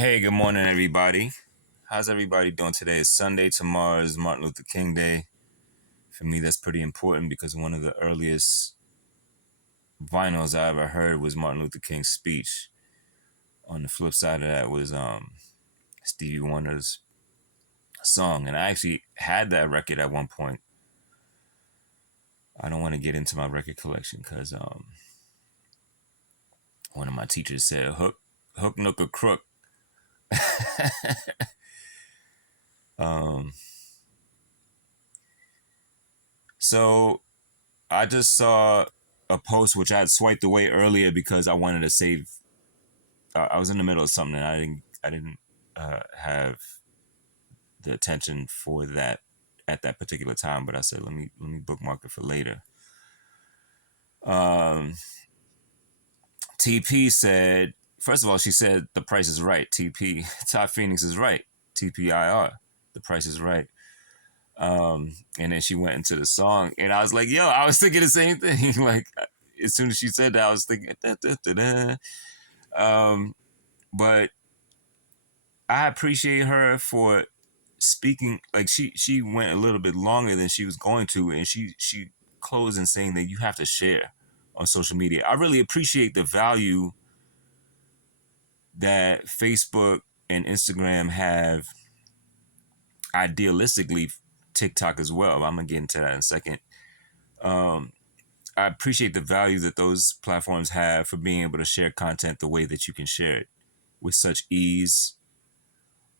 Hey, good morning, everybody. How's everybody doing today? It's Sunday. Tomorrow is Martin Luther King Day. For me, that's pretty important because one of the earliest vinyls I ever heard was Martin Luther King's speech. On the flip side of that was Stevie Wonder's song, and I actually had that record at one point. I don't want to get into my record collection because one of my teachers said, "Hook, nook, or crook." um, so I just saw a post which I had swiped away earlier because I wanted to save. I was in the middle of something and I didn't have the attention for that at that particular time. But I said let me bookmark it for later. Um, TP said, first of all, she said the price is right. TP Todd Phoenix is right. TPIR, the price is right. And then she went into the song, and I was like, yo, I was thinking the same thing. Like as soon as she said that, I was thinking, da, da, da, da. But I appreciate her for speaking. Like she went a little bit longer than she was going to, and she closed in saying that you have to share on social media. I really appreciate the value that Facebook and Instagram have. Idealistically, TikTok as well. I'm gonna get into that in a second. Um, I appreciate the value that those platforms have for being able to share content the way that you can share it with such ease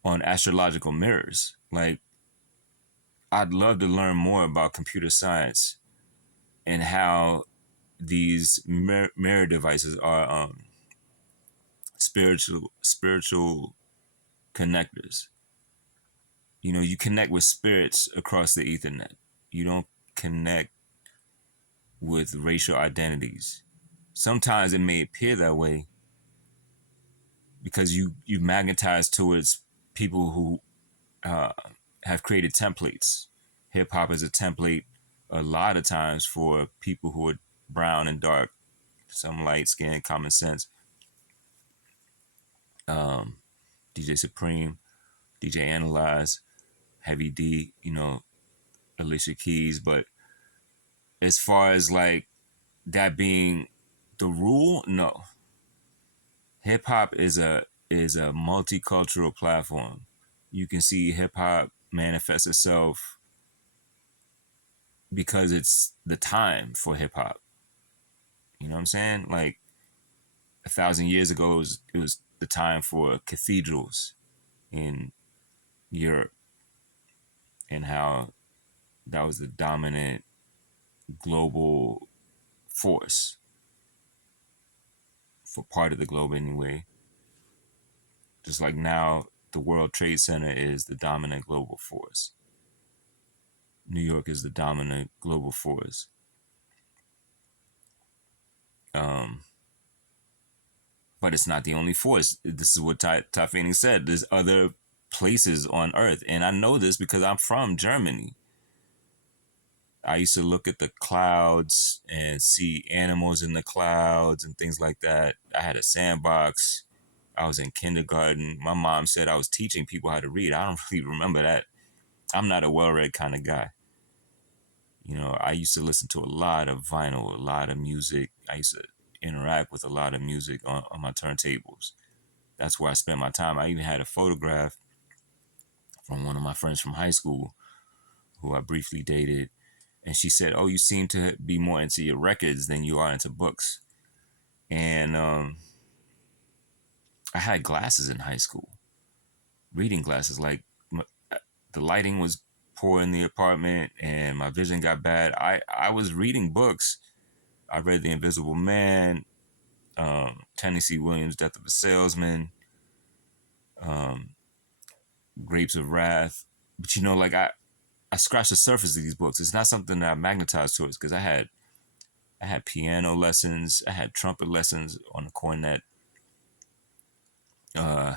on astrological mirrors. Like, I'd love to learn more about computer science and how these mirror devices are spiritual connectors. You know, you connect with spirits across the Ethernet. You don't connect with racial identities. Sometimes it may appear that way because you magnetize towards people who uh, have created templates. Hip hop is a template a lot of times for people who are brown and dark, some light skin, common sense. DJ Supreme, DJ Analyze, Heavy D, Alicia Keys. But as far as like that being the rule, no. Hip hop is a multicultural platform. You can see hip hop manifest itself because it's the time for hip hop. You know what I'm saying? Like 1,000 years ago, it was the time for cathedrals in Europe, and how that was the dominant global force for part of the globe anyway. Just like now, the World Trade Center is the dominant global force. New York is the dominant global force. Um, but it's not the only force. This is what Ty Phoenix said. There's other places on Earth, and I know this because I'm from Germany. I used to look at the clouds and see animals in the clouds and things like that. I had a sandbox. I was in kindergarten. My mom said I was teaching people how to read. I don't really remember that. I'm not a well-read kind of guy. I used to listen to a lot of vinyl, a lot of music. I used to interact with a lot of music on my turntables. That's where I spent my time. I even had a photograph from one of my friends from high school who I briefly dated. And she said, "Oh, you seem to be more into your records than you are into books." And I had glasses in high school, reading glasses. Like the lighting was poor in the apartment and my vision got bad. I was reading books. I read The Invisible Man, Tennessee Williams' Death of a Salesman, um, Grapes of Wrath. But like I scratched the surface of these books. It's not something that I magnetized towards because I had piano lessons, I had trumpet lessons on the cornet. Uh,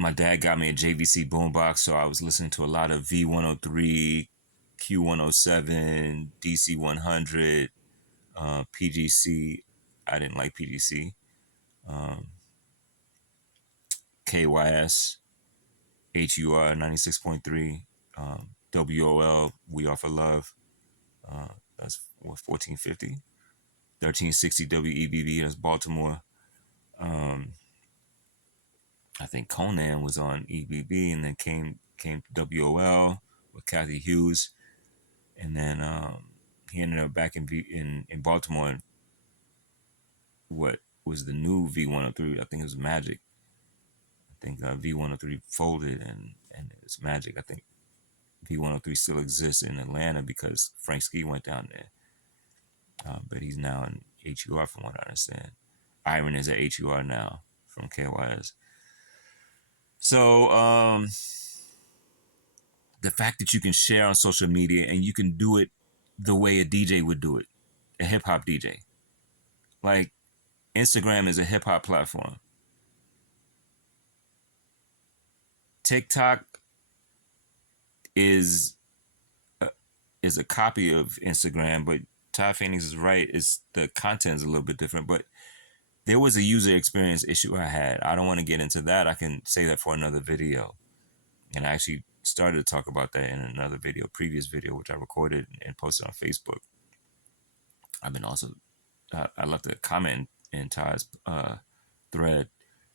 my dad got me a JVC boombox, so I was listening to a lot of V103, Q107, DC100, PGC. I didn't like PGC. Um, KYS, HUR 96.3, WOL, We Offer Love. That's what, 1450. 1360 WEBB, that's Baltimore. I think Conan was on EBB, and then came WOL with Kathy Hughes, and then he ended up back in Baltimore. What was the new V103? I think it was Magic. I think V103 folded, and it was Magic. I think V103 still exists in Atlanta because Frank Ski went down there, but he's now in HUR from what I understand. Iron is at HUR now from KYS. So the fact that you can share on social media and you can do it the way a DJ would do it, a hip hop DJ. Like Instagram is a hip hop platform. TikTok is a copy of Instagram, but Todd Phoenix is right. It's the content is a little bit different, but there was a user experience issue I had. I don't want to get into that. I can say that for another video. And I actually started to talk about that in another video, previous video, which I recorded and posted on Facebook. I've been also, I left a comment in Todd's thread.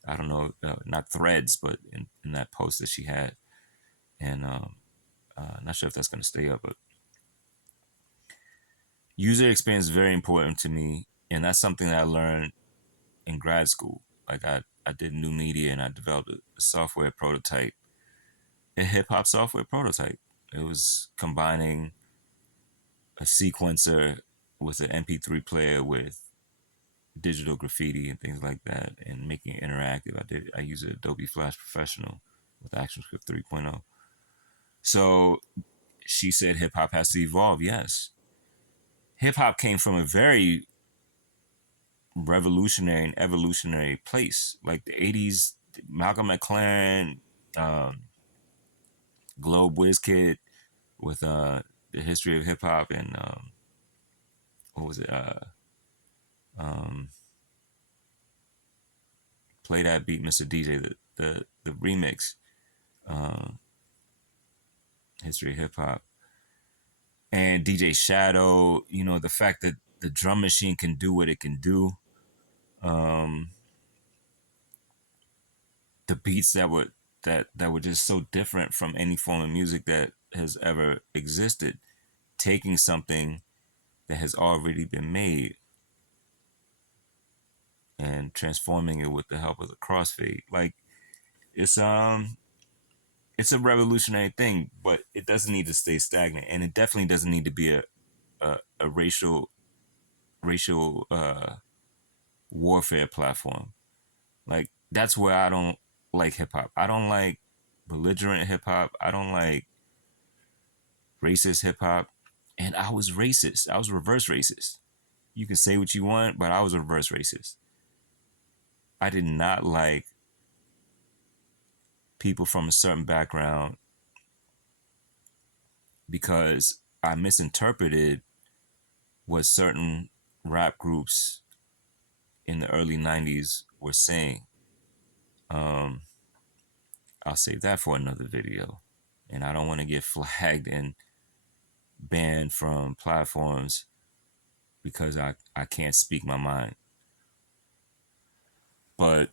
I don't know, not threads, but in that post that she had. And not sure if that's going to stay up, but user experience is very important to me. And that's something that I learned in grad school. Like I did new media and I developed a software prototype, a hip hop software prototype. It was combining a sequencer with an MP3 player with digital graffiti and things like that, and making it interactive. I use Adobe Flash Professional with ActionScript 3.0. So she said hip hop has to evolve. Yes, hip hop came from a very revolutionary and evolutionary place, like the 80s. Malcolm McLaren, Globe Wizkid with the history of hip hop, and what was it? Play That Beat, Mr. DJ, the remix, history of hip hop, and DJ Shadow. You know, the fact that the drum machine can do what it can do, the beats that were just so different from any form of music that has ever existed, taking something that has already been made and transforming it with the help of the crossfade. Like it's a revolutionary thing, but it doesn't need to stay stagnant, and it definitely doesn't need to be a racial warfare platform. Like that's where I don't like hip hop. I don't like belligerent hip hop. I don't like racist hip hop. And I was racist. I was reverse racist. You can say what you want, but I was reverse racist. I did not like people from a certain background because I misinterpreted what certain rap groups in the early 90s were saying. I'll save that for another video. And I don't want to get flagged and banned from platforms because I can't speak my mind. But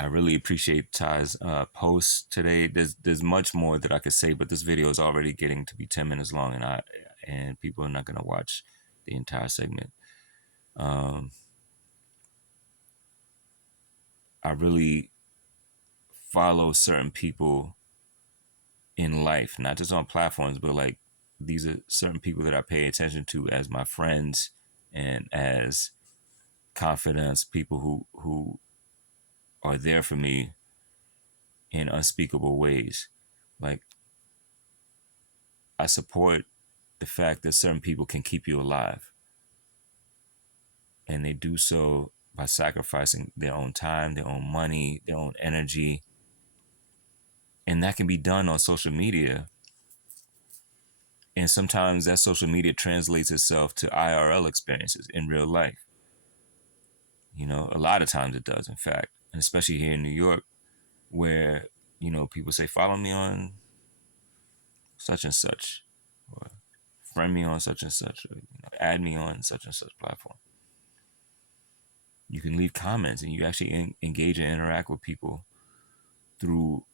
I really appreciate Ty's post today. There's much more that I could say, but this video is already getting to be 10 minutes long, and people are not going to watch the entire segment. I really follow certain people in life, not just on platforms, but like these are certain people that I pay attention to as my friends and as confidants, people who are there for me in unspeakable ways. Like I support the fact that certain people can keep you alive, and they do so by sacrificing their own time, their own money, their own energy. And that can be done on social media. And sometimes that social media translates itself to IRL experiences in real life. You know, a lot of times it does, in fact, and especially here in New York, where people say, "Follow me on such and such," or "Friend me on such and such," or "Add me on such and such platform." You can leave comments, and you actually engage and interact with people through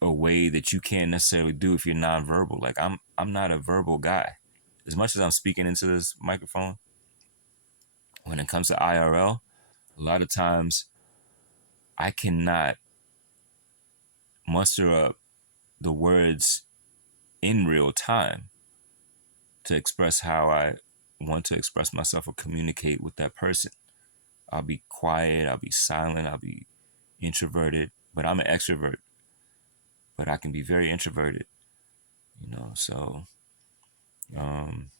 a way that you can't necessarily do if you're nonverbal. Like I'm not a verbal guy. As much as I'm speaking into this microphone, when it comes to IRL, a lot of times I cannot muster up the words in real time to express how I want to express myself or communicate with that person. I'll be quiet, I'll be silent, I'll be introverted, but I'm an extrovert, but I can be very introverted, so um,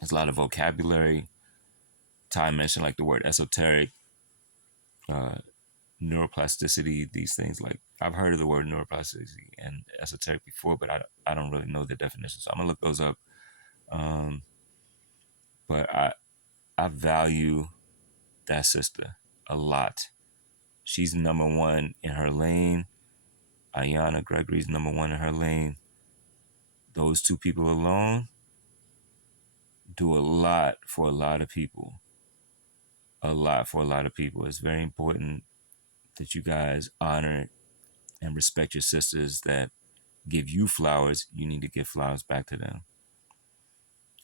there's a lot of vocabulary. Ty mentioned like the word esoteric, uh, neuroplasticity, these things. Like I've heard of the word neuroplasticity and esoteric before, but I don't really know the definition. So I'm gonna look those up. Um, but I value that sister a lot. She's number one in her lane. Ayana Gregory's number one in her lane. Those two people alone do a lot for a lot of people. A lot for a lot of people. It's very important that you guys honor and respect your sisters that give you flowers. You need to give flowers back to them.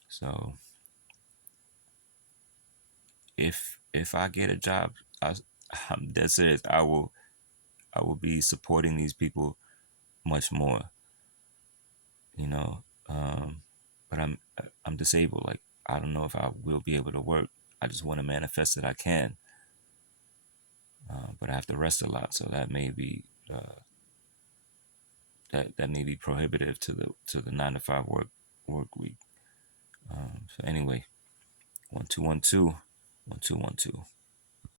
So if I get a job, I'm dead serious. I will be supporting these people much more. You know, but I'm disabled. Like I don't know if I will be able to work. I just want to manifest that I can, but I have to rest a lot, so that may be that may be prohibitive to the 9 to 5 work week. So anyway, 1 2 1 2 1 2 1 2.